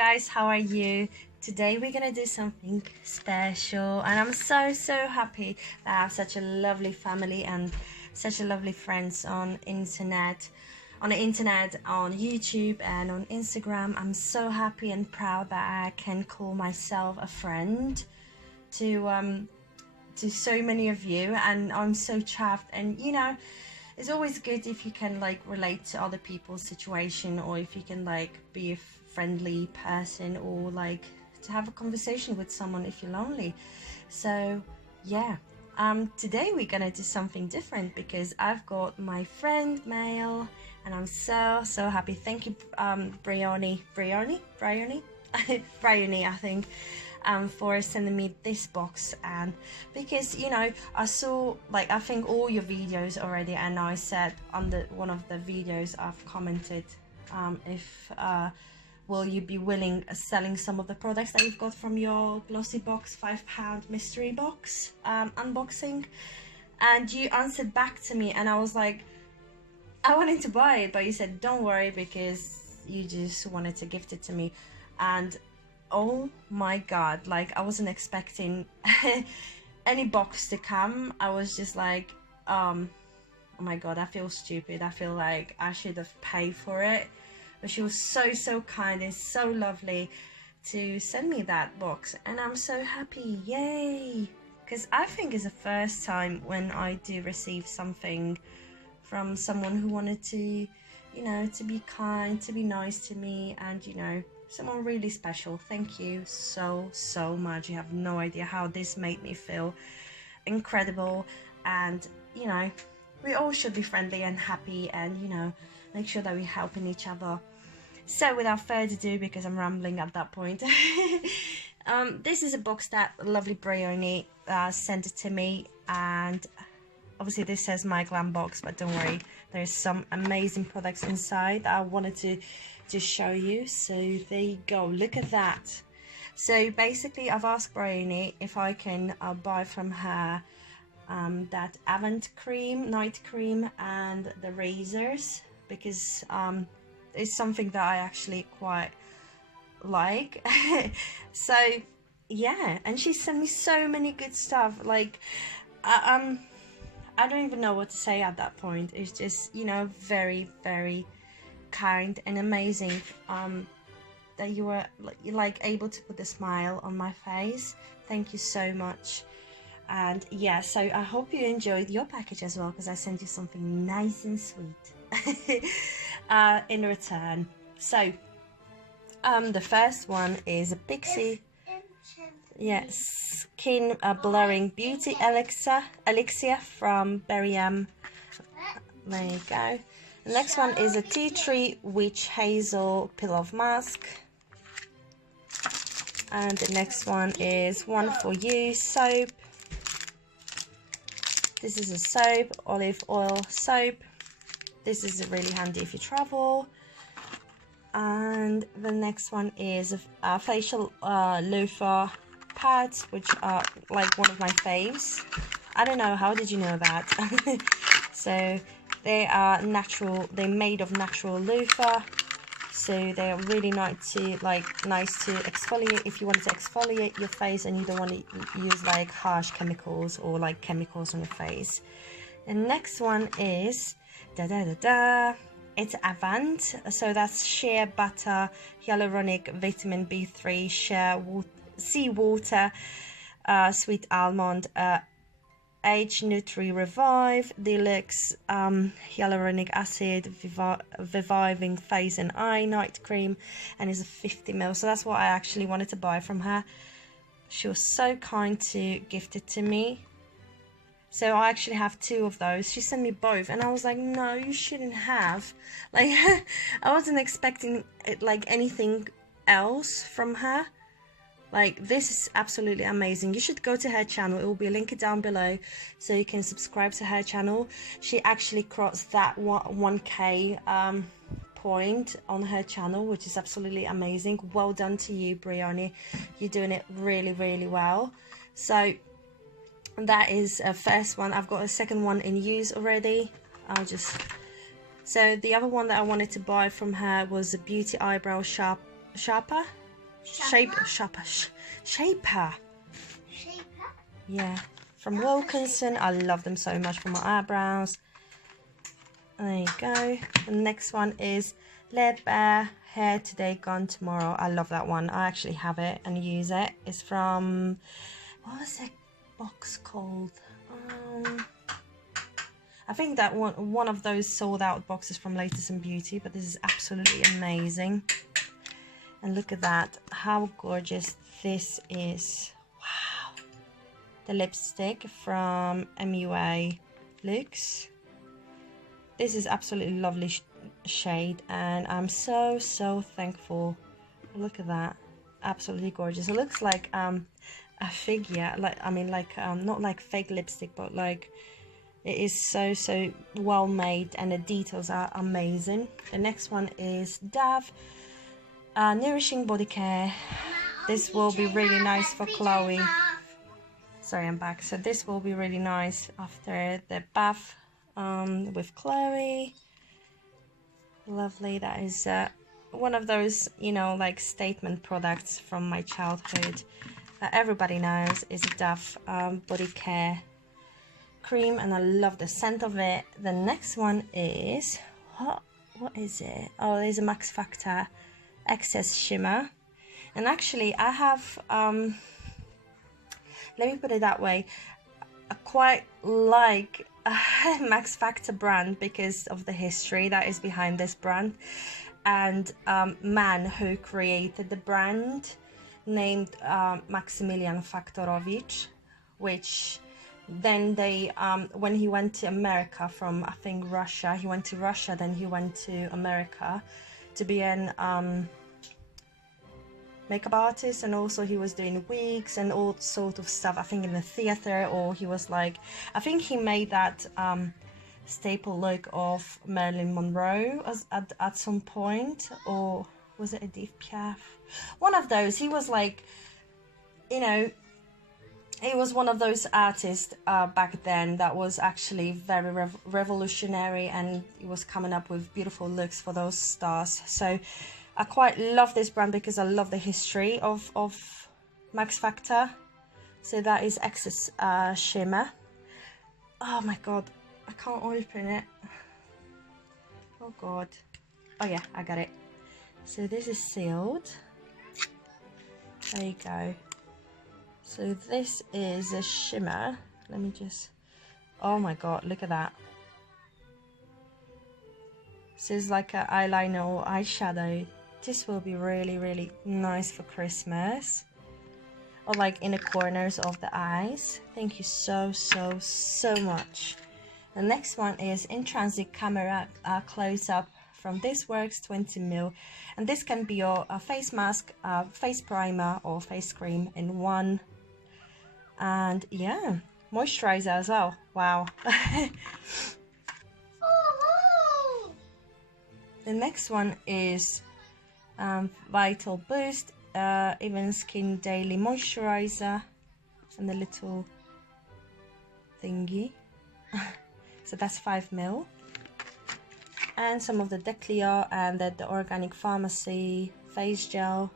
Guys, how are you? Today we're gonna do something special, and I'm so happy that I have such a lovely family and such a lovely friends on the internet, on YouTube and on Instagram. I'm so happy and proud that I can call myself a friend to so many of you, and I'm so chuffed. And you know, it's always good if you can like relate to other people's situation, or if you can like be a friendly person, or like to have a conversation with someone if you're lonely. So yeah, today we're gonna do something different because I've got my friend Mail, and I'm so happy. Thank you, Briony, Briony, I think, for sending me this box. And because you know, I saw like I think all your videos already, and I said under one of the videos I've commented if will you be willing selling some of the products that you've got from your GLOSSYBOX £5 mystery box unboxing, and you answered back to me, and I was like, I wanted to buy it, but you said don't worry because you just wanted to gift it to me. And oh my god, like I wasn't expecting any box to come. I was just like, oh my god, I feel stupid. I feel like I should have paid for it. But she was so kind and so lovely to send me that box, and I'm so happy, yay! Because I think it's the first time when I do receive something from someone who wanted to, you know, to be kind, to be nice to me, and you know, someone really special. Thank you so much. You have no idea how this made me feel. Incredible. And you know, we all should be friendly and happy, and you know, make sure that we're helping each other. So without further ado, because I'm rambling at that point, this is a box that lovely Briony sent it to me, and obviously this says My Glam Box, but don't worry, there's some amazing products inside that I wanted to just show you. So there you go, look at that. So basically I've asked Briony if I can buy from her that Avant cream, night cream, and the razors, because it's something that I actually quite like. So yeah, and she sent me so many good stuff. Like I don't even know what to say at that point. It's just, you know, very kind and amazing that you were like able to put a smile on my face. Thank you so much. And yeah, so I hope you enjoyed your package as well, because I sent you something nice and sweet in return. So the first one is a Pixie skin blurring beauty elixir from Briony. There you go. The next one is a tea tree witch hazel peel mask, and the next one is One For You soap. This is a soap, olive oil soap. This is really handy if you travel. And the next one is a facial loofah pads, which are like one of my faves. I don't know, how did you know that? So they are natural, they're made of natural loofah, so they are really nice to exfoliate if you want to exfoliate your face and you don't want to use like harsh chemicals or like chemicals on your face. The next one is it's Avant, so that's shea butter, hyaluronic vitamin B3, seawater, sweet almond, Age Nutri Revive Deluxe, hyaluronic acid, reviving face and eye night cream, and it's a 50 ml. So that's what I actually wanted to buy from her. She was so kind to gift it to me. So I actually have two of those. She sent me both, and I was like, no, you shouldn't have. Like, I wasn't expecting it, like anything else from her. Like, this is absolutely amazing. You should go to her channel. It will be linked down below, so you can subscribe to her channel. She actually crossed that 1K point on her channel, which is absolutely amazing. Well done to you, Briony. You're doing it really well. So that is a first one. I've got a second one in use already. So the other one that I wanted to buy from her was a beauty eyebrow sharper. Shaper. Yeah, from Wilkinson. I love them so much for my eyebrows. There you go. The next one is Laid Bare Hair Today Gone Tomorrow. I love that one. I actually have it and use it. It's from, what was that box called? I think that one of those sold out boxes from Latest and Beauty, but this is absolutely amazing. And look at that, how gorgeous this is. Wow. The lipstick from MUA Lux. This is absolutely lovely shade, and I'm so thankful. Look at that, absolutely gorgeous. It looks like a figure, like not like fake lipstick, but like it is so well made, and the details are amazing. The next one is Dove Nourishing Body Care. This will be really nice for Chloe. Sorry, I'm back. So this will be really nice after the bath with Chloe. Lovely. That is one of those, you know, like statement products from my childhood that everybody knows is a Dove body care cream, and I love the scent of it. The next one is what is it? Oh, there's a Max Factor Excess Shimmer, and actually I have let me put it that way, I quite like Max Factor brand because of the history that is behind this brand, and man who created the brand named Maximilian Faktorowicz, which then they when he went to America from, I think, Russia, he went to Russia, then he went to America to be an makeup artist, and also he was doing wigs and all sort of stuff, I think in the theater, or he was like, I think he made that staple look of Marilyn Monroe at some point, or was it Edith Piaf? One of those. He was like, you know, he was one of those artists back then that was actually very revolutionary, and he was coming up with beautiful looks for those stars. So I quite love this brand because I love the history of Max Factor. So that is Excess Shimmer. Oh my god, I can't open it. Oh god. Oh yeah, I got it. So this is sealed. There you go. So this is a shimmer. Let me just, oh my god, look at that. This is like an eyeliner or eyeshadow. This will be really nice for Christmas, or like in the corners of the eyes. Thank you so much. The next one is In Transit Camera Close-Up from This Works 20ml, and this can be your face mask, face primer or face cream in one. And yeah, moisturizer as well. Wow. The next one is Vital Boost Even Skin Daily Moisturizer, and the little thingy. So that's 5ml. And some of the Declio and the Organic Pharmacy face gel,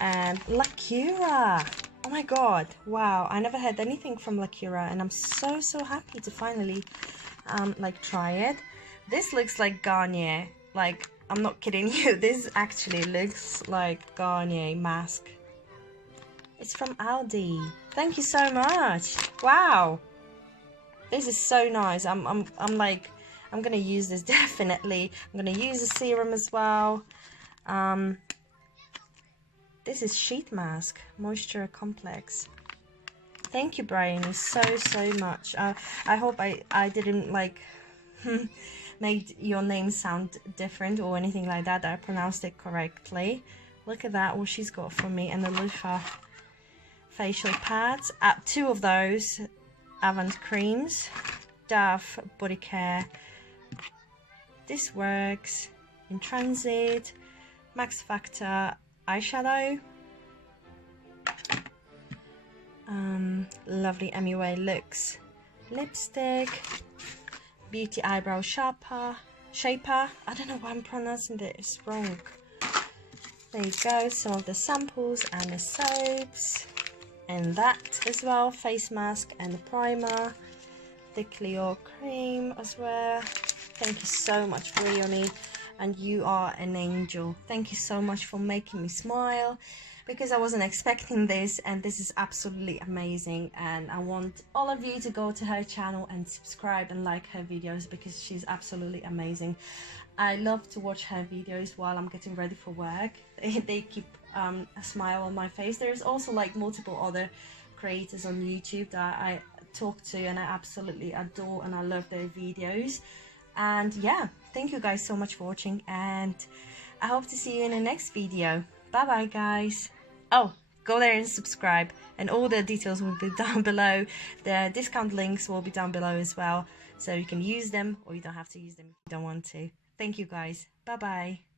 and Lacura. Oh my god, wow, I never had anything from Lacura, and I'm so happy to finally like try it. This looks like Garnier, like, I'm not kidding you, this actually looks like Garnier mask. It's from Aldi. Thank you so much. Wow, this is so nice. I'm like, I'm gonna use this definitely. I'm gonna use a serum as well. This is sheet mask, moisture complex. Thank you, Briony, so much. I hope I didn't like made your name sound different or anything like that. I pronounced it correctly. Look at that, what she's got for me, and the Lufa facial pads. 2 of those Avant creams, Dove body care. This Works, In Transit, Max Factor eyeshadow, lovely MUA Lux lipstick, Beauty Eyebrow Shaper. I don't know why I'm pronouncing this wrong. There you go, some of the samples and the soaps. And that as well, face mask and the primer. The Clear cream as well. Thank you so much, Briony, and you are an angel. Thank you so much for making me smile, because I wasn't expecting this, and this is absolutely amazing. And I want all of you to go to her channel and subscribe and like her videos, because she's absolutely amazing. I love to watch her videos while I'm getting ready for work. They keep a smile on my face. There's also like multiple other creators on YouTube that I talk to, and I absolutely adore and I love their videos. And yeah, thank you guys so much for watching, and I hope to see you in the next video. Bye bye guys. Oh, go there and subscribe, and all the details will be down below. The discount links will be down below as well, so you can use them, or you don't have to use them if you don't want to. Thank you guys. Bye bye.